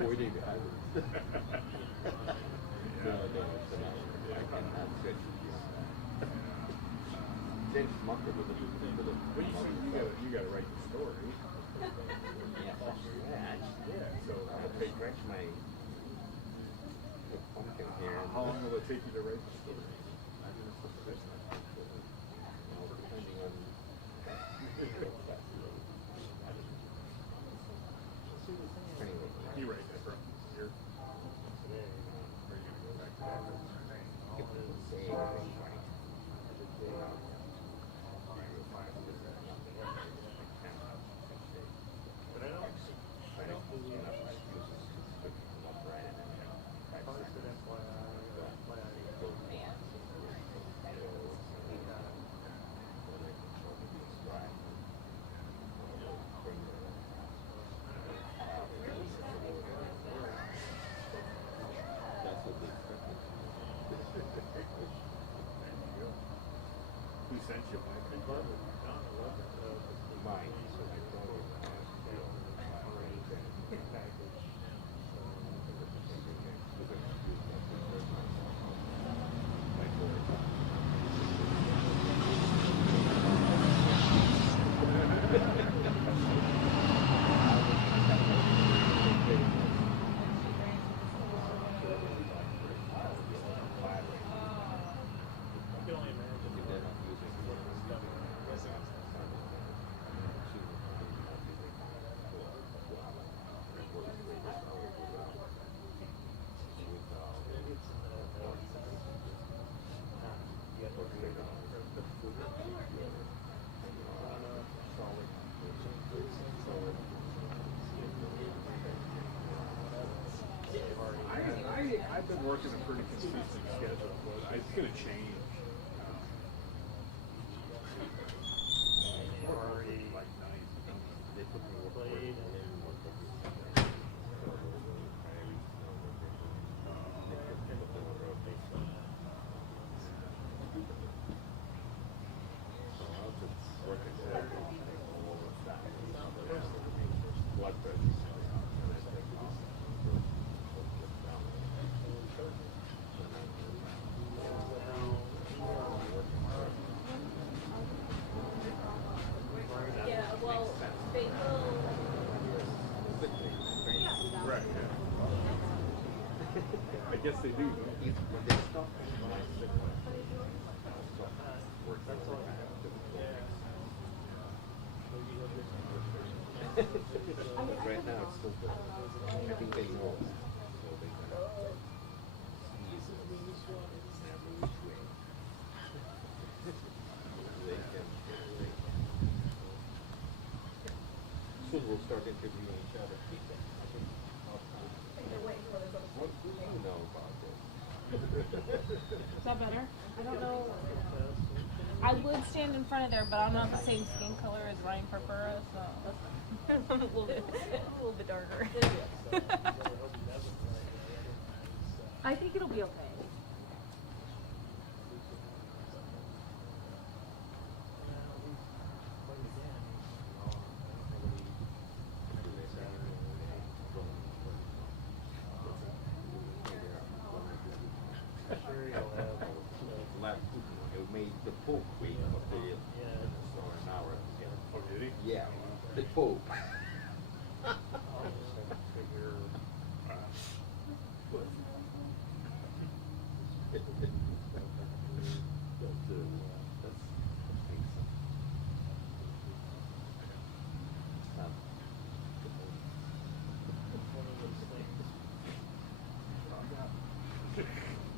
avoiding the islands. No, I cannot stretch it beyond that. James Mucker was a you gotta write the story. yeah, from scratch. Yeah, so I have to scratch my pumpkin here. how long will it take you to write the story? Well, depending on anyway, You write that from here. Or are you gonna go back to that? if people say anything right, But I don't believe who sent you my mine. So I told him, I've been working a pretty consistent schedule, but it's going to change. Like night. they put me with blood pressure. Yeah, well, they will. Right, yeah. I guess they do. When they stop, right now it's still good. I think they know. So they kind of squeeze it every which way. They can. Soon we'll start interviewing each other. What do you know about this? Is that better? I don't know. I would stand in front of there, but I'm not the same skin color as Ryan Purpura, so I'm a little bit darker. I think it'll be okay. It made the Pope wait for 30 or an hour. Oh, did he? Yeah, the Pope.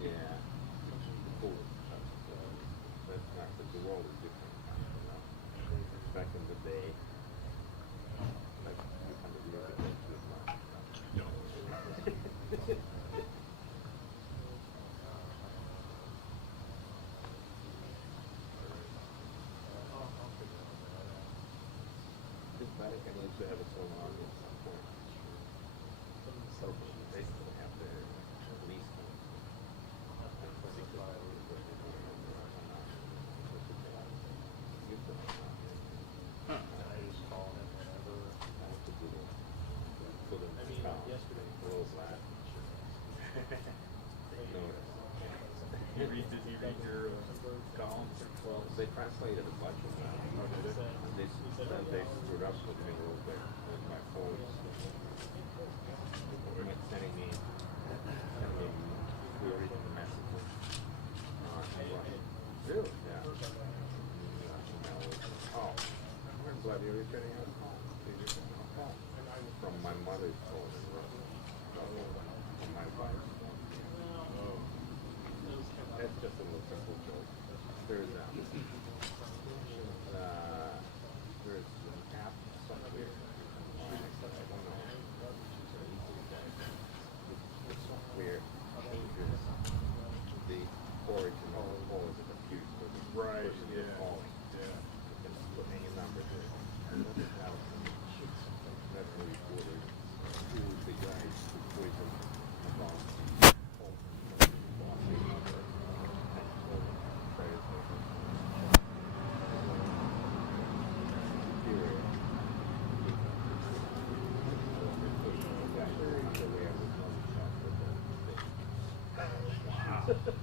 Yeah. That's not, but the world is different. You know? Back in the day, like you kind of look at it with This Vatican needs to have its own army at some point. So they still have their police. Yesterday. they translated a bunch of them. And they screwed up with me a little bit with my phones. Sending me queries and messages. Really? Yeah. Oh, I'm glad you're returning a call. From my mother's phone in Russia. From my wife's phone. That's just a little simple joke. There's there's an app somewhere. I don't know. The software changes the origin of the call as a computer. So the person you're calling. You can put any number there. That's really cool. Who was the guy who tweeted about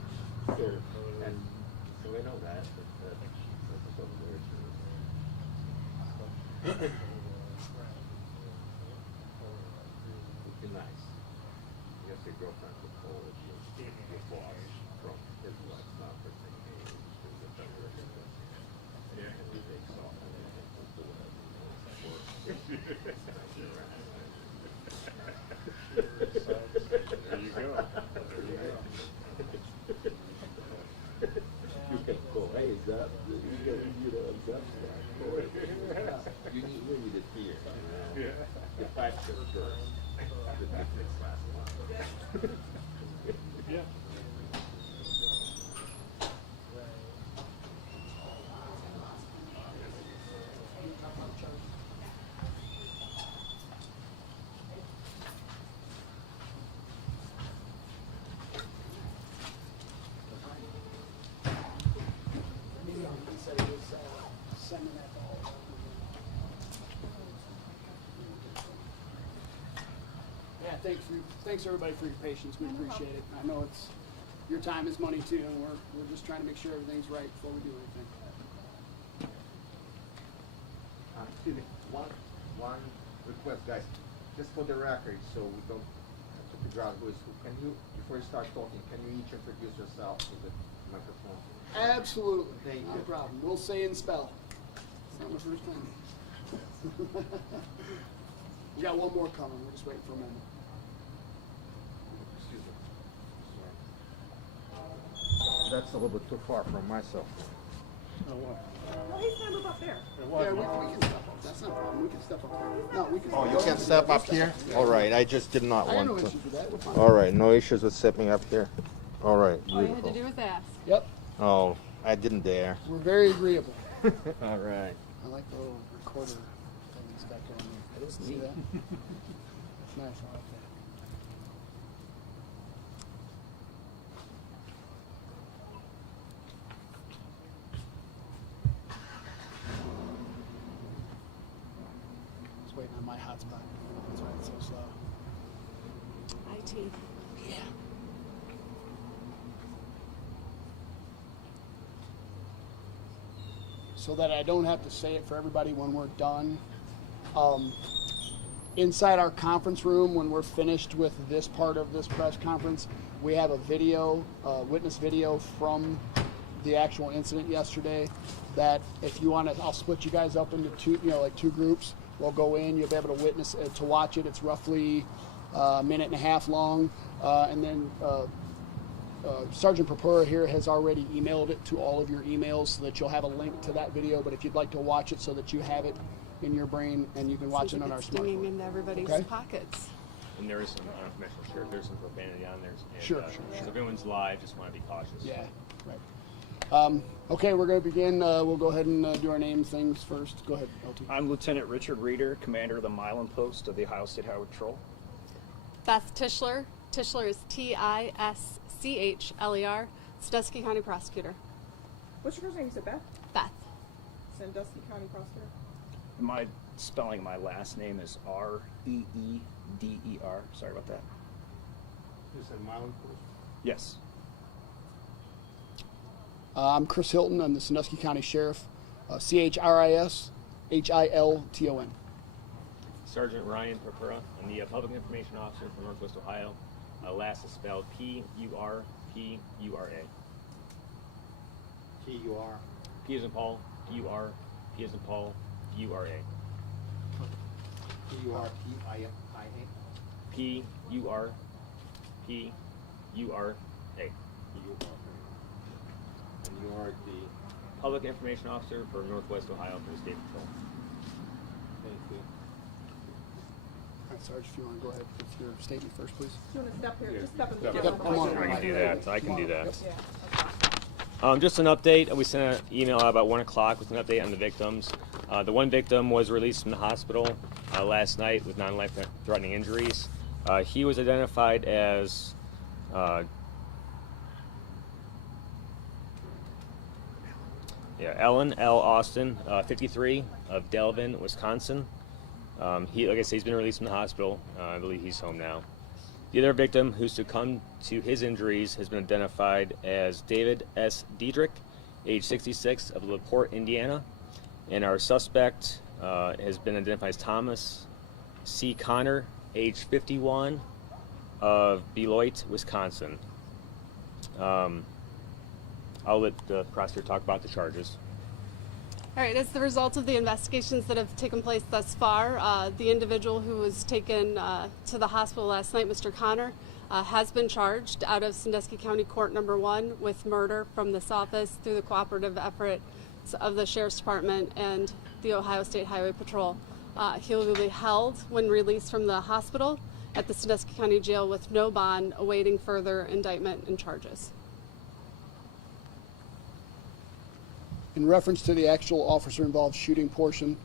and so we know that, but that's so weird. Would be nice. I guess your girlfriend would call it your boss from his wife, not for saying, hey, there's a better and he takes off and then he'll do whatever. There you go. There you go. You can go, hey, is that, you know, that's you need really the fear, you know? The fact that first, the picnic's last month. Yeah. Yeah, thanks everybody for your patience. We appreciate it. I know it's your time is money too, and we're just trying to make sure everything's right before we do anything. Excuse me, one request, guys, just for the record, so we don't have to figure out who is who. Can you, before you start talking, can you each introduce yourself to the microphone? Absolutely, Thank no you. problem. We'll say and spell. It's not my first time. We got one more coming. We're just waiting for a moment. Excuse me. That's a little bit too far from myself. Oh, what? Well, he's gonna move up there. Yeah, we can step up. That's not a problem. We can step up there. No, we can. Oh, you can step up here? All right, I just did not I got want no to. issues with that. We're fine. All right, no issues with stepping up here? All right, All you had to beautiful. do was ask. Yep, Oh, I didn't dare. we're very agreeable. All right. I like the little recorder thing he's got going there. That is See neat. that? It's nice. I like that. Just waiting on my hotspot. That's why it's so slow. IT. Yeah. So that I don't have to say it for everybody when we're done. Inside our conference room, when we're finished with this part of this press conference, we have a video, witness video from the actual incident yesterday. That if you want to, I'll split you guys up into two, like two groups. We'll go in. You'll be able to witness it, to watch it. It's roughly a minute and a half long, and then. Sergeant Purpura here has already emailed it to all of your emails so that you'll have a link to that video. But if you'd like to watch it so that you have it in your brain and you can watch it on our Stinging smartphone. into everybody's Okay. pockets. And there is some, I don't know if Commissioner's sure, there's some profanity on there. And, Sure. So if everyone's live, just want to be cautious. Yeah, right. Okay, we're going to begin. We'll go ahead and do our name things first. Go ahead, LT. I'm Lieutenant Richard Reeder, Commander of the Milan Post of the Ohio State Highway Patrol. Beth Tischler. Tischler is Tischler, Sandusky County Prosecutor. What's your first name? You said Beth? Beth. Sandusky County Prosecutor. My spelling of my last name is R-E-E-D-E-R. Sorry about that. You said Milan Post? Yes. I'm Chris Hilton. I'm the Sandusky County Sheriff. CHRIS HILTON. Sergeant Ryan Purpura. I'm the Public Information Officer for Northwest Ohio. Last is spelled P-U-R-P-U-R-A. T-U-R. P as in Paul, U-R, P as in Paul, U-R-A. T-U-R-P-I-I-A. P-U-R-P-U-R-A. And you are the... Public Information Officer for Northwest Ohio for the State Patrol. Thank you. All right, Sarge, if you want to go ahead with your statement first, please. Do you want to step here? Just step in the Yep, front. I'm on. I can do that. I can do that. Yeah. Just an update. We sent an email out about 1 o'clock with an update on the victims. The one victim was released from the hospital last night with non-life-threatening injuries. He was identified as Ellen L. Austin, 53, of Delavan, Wisconsin. Like I said, he's been released from the hospital. I believe he's home now. The other victim who succumbed to his injuries has been identified as David S. Diederich, age 66, of Porte, Indiana. And our suspect has been identified as Thomas C. Connor, age 51, of Beloit, Wisconsin. I'll let the prosecutor talk about the charges. All right, as the result of the investigations that have taken place thus far, the individual who was taken to the hospital last night, Mr. Connor, has been charged out of Sandusky County Court Number 1 with murder from this office through the cooperative efforts of the Sheriff's Department and the Ohio State Highway Patrol. He will be held when released from the hospital at the Sandusky County Jail with no bond, awaiting further indictment and charges. In reference to the actual officer-involved shooting portion,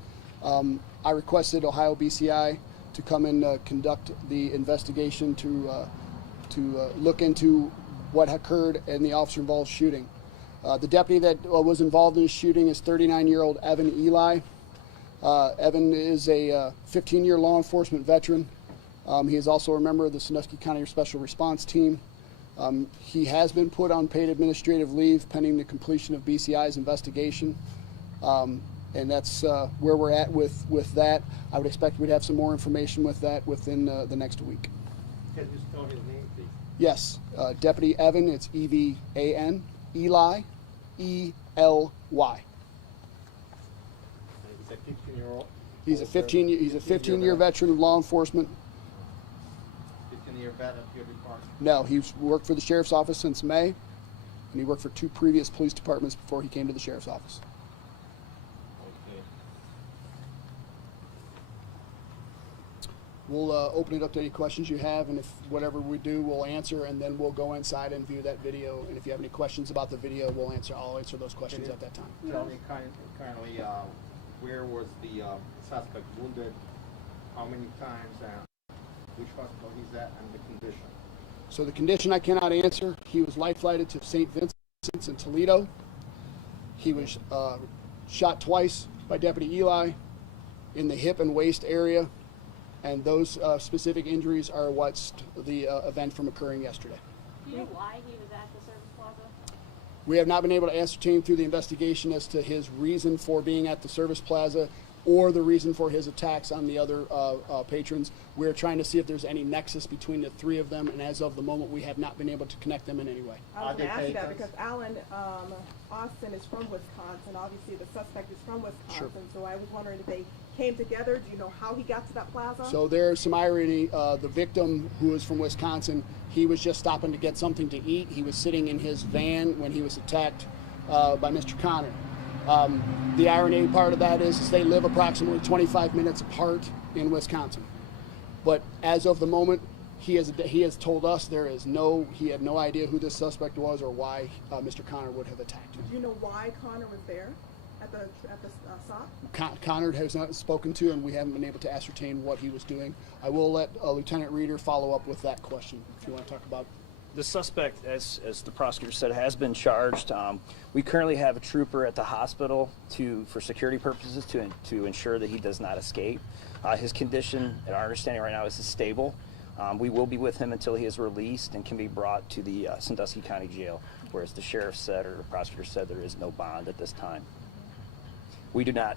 I requested Ohio BCI to come and conduct the investigation to look into what occurred in the officer-involved shooting. The deputy that was involved in the shooting is 39-year-old Evan Eli. Evan is a 15-year law enforcement veteran. He is also a member of the Sandusky County Special Response Team. He has been put on paid administrative leave pending the completion of BCI's investigation. And that's where we're at with that. I would expect we'd have some more information with that within the next week. Can you spell his name, please? Yes, Deputy Evan, it's E-V-A-N, Eli, E-L-Y. And he's a 15-year-old? He's a 15-year veteran of law enforcement. 15-year vet at your department? No, he's worked for the sheriff's office since May, and he worked for 2 previous police departments before he came to the sheriff's office. Okay. We'll open it up to any questions you have, and if whatever we do, we'll answer, and then we'll go inside and view that video. And if you have any questions about the video, I'll answer those questions at that time. Tell me currently, where was the suspect wounded, how many times, and which hospital he's at, and the condition? So the condition I cannot answer. He was life flighted to St. Vincent's in Toledo. He was shot twice by Deputy Eli in the hip and waist area, and those specific injuries are what's the event from occurring yesterday. Do you know why he was at the service plaza? We have not been able to ascertain through the investigation as to his reason for being at the service plaza or the reason for his attacks on the other patrons. We're trying to see if there's any nexus between the 3 of them, and as of the moment, we have not been able to connect them in any way. I was going to ask you that Are they because Alan Austin is from Wisconsin. Obviously, the suspect is from Wisconsin. Sure. So I was wondering if they came together. Do you know how he got to that plaza? So there's some irony. The victim, who is from Wisconsin, he was just stopping to get something to eat. He was sitting in his van when he was attacked by Mr. Connor. The irony part of that is they live approximately 25 minutes apart in Wisconsin. But as of the moment, he has told us he had no idea who this suspect was or why Mr. Connor would have attacked him. Do you know why Connor was there at the SOC? Connor has not spoken to, and we haven't been able to ascertain what he was doing. I will let Lieutenant Reeder follow up with that question if you want to talk about. The suspect, as the prosecutor said, has been charged. We currently have a trooper at the hospital for security purposes to ensure that he does not escape. His condition, at our understanding right now, is stable. We will be with him until he is released and can be brought to the Sandusky County Jail. whereas the sheriff said, or the prosecutor said, there is no bond at this time. We do not,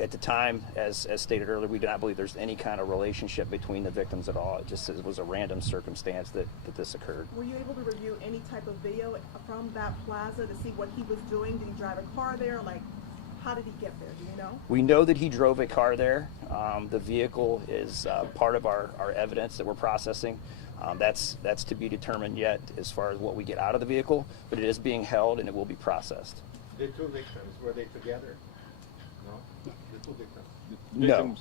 at the time, as stated earlier, we do not believe there's any kind of relationship between the victims at all. It just was a random circumstance that this occurred. Were you able to review any type of video from that plaza to see what he was doing? Did he drive a car there? Like, how did he get there? Do you know? We know that he drove a car there. The vehicle is part of our evidence that we're processing. That's to be determined yet as far as what we get out of the vehicle, but it is being held and it will be processed. The two victims, were they together? No? The two victims. No.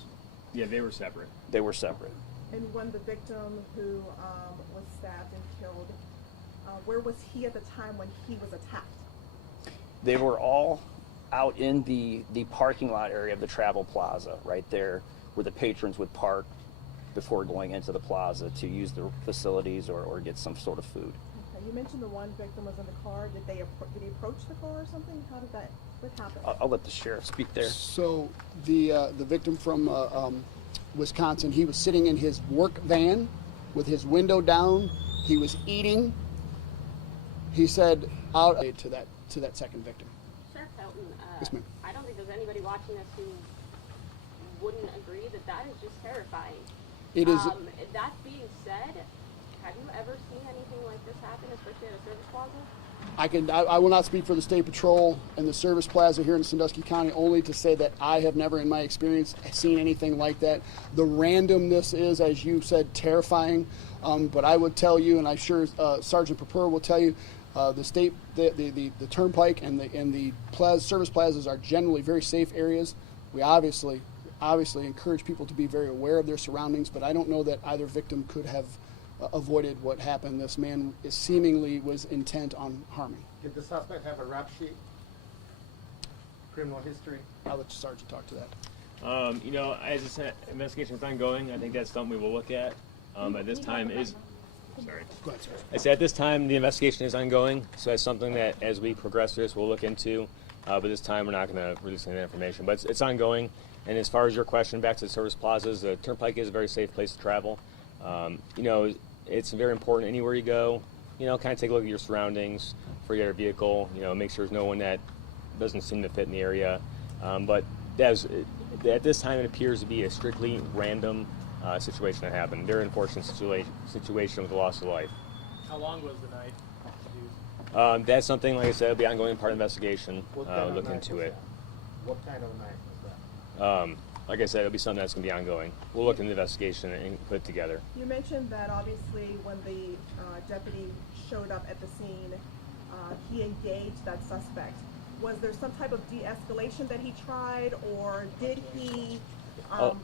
Yeah, they were separate. They were separate. And when the victim who was stabbed and killed, where was he at the time when he was attacked? They were all out in the parking lot area of the Travel Plaza, right there where the patrons would park before going into the plaza to use the facilities or get some sort of food. Okay, you mentioned the one victim was in the car. Did he approach the car or something? How did what happened? I'll let the sheriff speak there. So the victim from Wisconsin, he was sitting in his work van with his window down. He was eating. He said out to that second victim. Sheriff Felton, Yes, ma'am. I don't think there's anybody watching this who wouldn't agree that is just terrifying. It is. That being said, have you ever seen anything like this happen, especially at a service plaza? I will not speak for the State Patrol and the Service Plaza here in Sandusky County, only to say that I have never in my experience seen anything like that. The randomness is, as you said, terrifying. But I would tell you, and I'm sure Sergeant Purpur will tell you, the Turnpike and the service plazas are generally very safe areas. We obviously encourage people to be very aware of their surroundings, but I don't know that either victim could have avoided what happened. This man seemingly was intent on harming. Did the suspect have a rap sheet? Criminal history? I'll let the sergeant talk to that. As this investigation is ongoing, I think that's something we will look at. At this time is. Sorry. Go ahead, sir. I said at this time the investigation is ongoing, so that's something that as we progress through this we'll look into. But this time we're not going to release any information. But it's ongoing. And as far as your question back to the service plazas, the Turnpike is a very safe place to travel. It's very important anywhere you go. Kind of take a look at your surroundings for your vehicle. Make sure there's no one that doesn't seem to fit in the area. But at this time it appears to be a strictly random situation that happened. Very unfortunate situation with the loss of life. How long was the night? That's something, like I said, will be ongoing part of the investigation. Look into it. What kind of knife was that? Like I said, it'll be something that's going to be ongoing. We'll look into the investigation and put it together. You mentioned that obviously when the deputy showed up at the scene, he engaged that suspect. Was there some type of de-escalation that he tried, or did he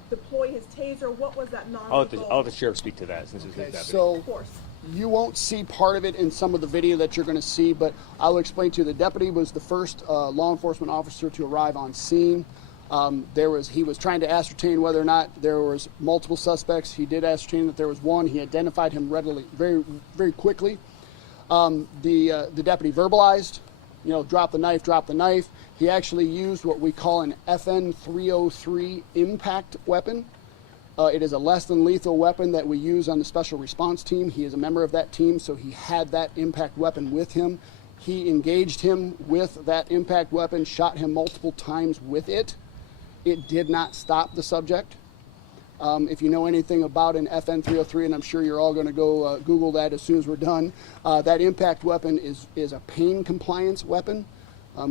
deploy his taser? What was that non-lethal? I'll let the sheriff speak to that since it's his deputy. So Of course. you won't see part of it in some of the video that you're going to see, but I'll explain to you. The deputy was the first law enforcement officer to arrive on scene. He was trying to ascertain whether or not there was multiple suspects. He did ascertain that there was one. He identified him readily, very, very quickly. The deputy verbalized, drop the knife. He actually used what we call an FN 303 impact weapon. It is a less than lethal weapon that we use on the special response team. He is a member of that team, so he had that impact weapon with him. He engaged him with that impact weapon, shot him multiple times with it. It did not stop the subject. If you know anything about an FN 303, and I'm sure you're all going to go Google that as soon as we're done, that impact weapon is a pain compliance weapon.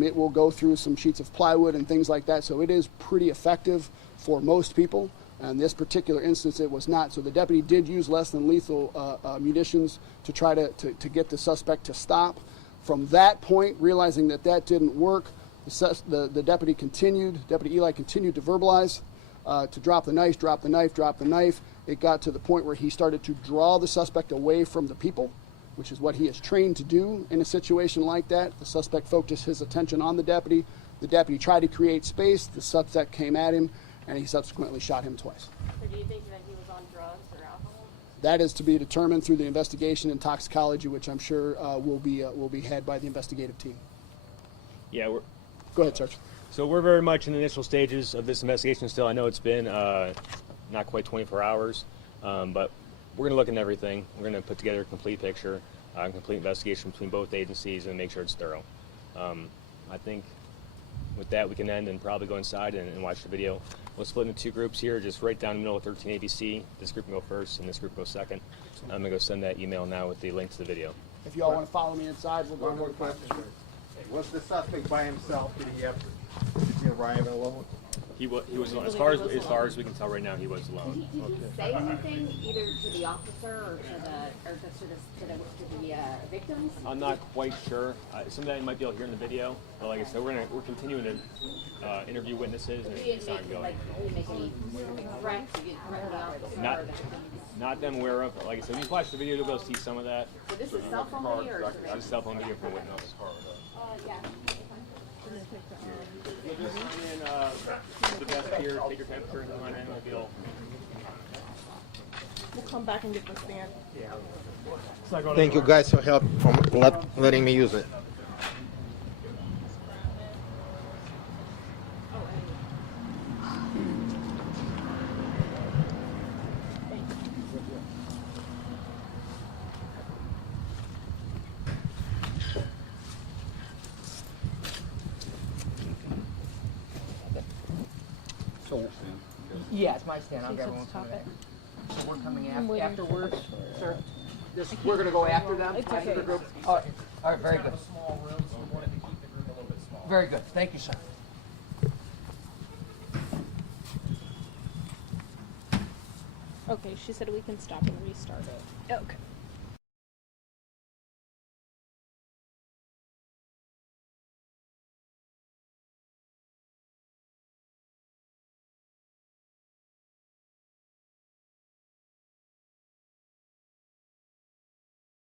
It will go through some sheets of plywood and things like that, so it is pretty effective for most people. In this particular instance, it was not. So the deputy did use less than lethal munitions to try to get the suspect to stop. From that point, realizing that didn't work, the deputy Eli continued to verbalize, to drop the knife. It got to the point where he started to draw the suspect away from the people, which is what he is trained to do in a situation like that. The suspect focused his attention on the deputy. The deputy tried to create space. The suspect came at him, and he subsequently shot him twice. So do you think that he was on drugs or alcohol? That is to be determined through the investigation and toxicology, which I'm sure will be had by the investigative team. Yeah, Go ahead, Sergeant. So we're very much in the initial stages of this investigation still. I know it's been not quite 24 hours, but we're going to look into everything. We're going to put together a complete picture. complete investigation between both agencies and make sure it's thorough. I think with that we can end and probably go inside and watch the video. We'll split into two groups here, just right down the middle of 13 ABC. This group can go first and this group goes second. I'm gonna go send that email now with the link to the video. If you all want to follow me inside, we'll go. One more question. Was the suspect by himself? Did he arrive alone? He was alone. As far as we can tell right now, he was alone. Did he say anything either to the officer or to the victims? I'm not quite sure. Some of that you might be able to hear in the video. But like I said, we're continuing to interview witnesses and it's ongoing. Did he make any threats? Did he threaten the officer? Not them aware of. But like I said, when you watch the video, you'll be able to see some of that. So this is cell phone video or This is cell phone video from a witness. yeah. You'll just sign in the desk here, take your temperature, and sign in. We'll come back and get the stand. Thank you guys for help from letting me use it. So, yeah, it's my stand. I'll grab one coming back. So we're coming afterwards, sir? We're going to go after them? It's After okay. the group? All right, very good. Very good. Thank you, sir. Okay, she said we can stop and restart it. Okay.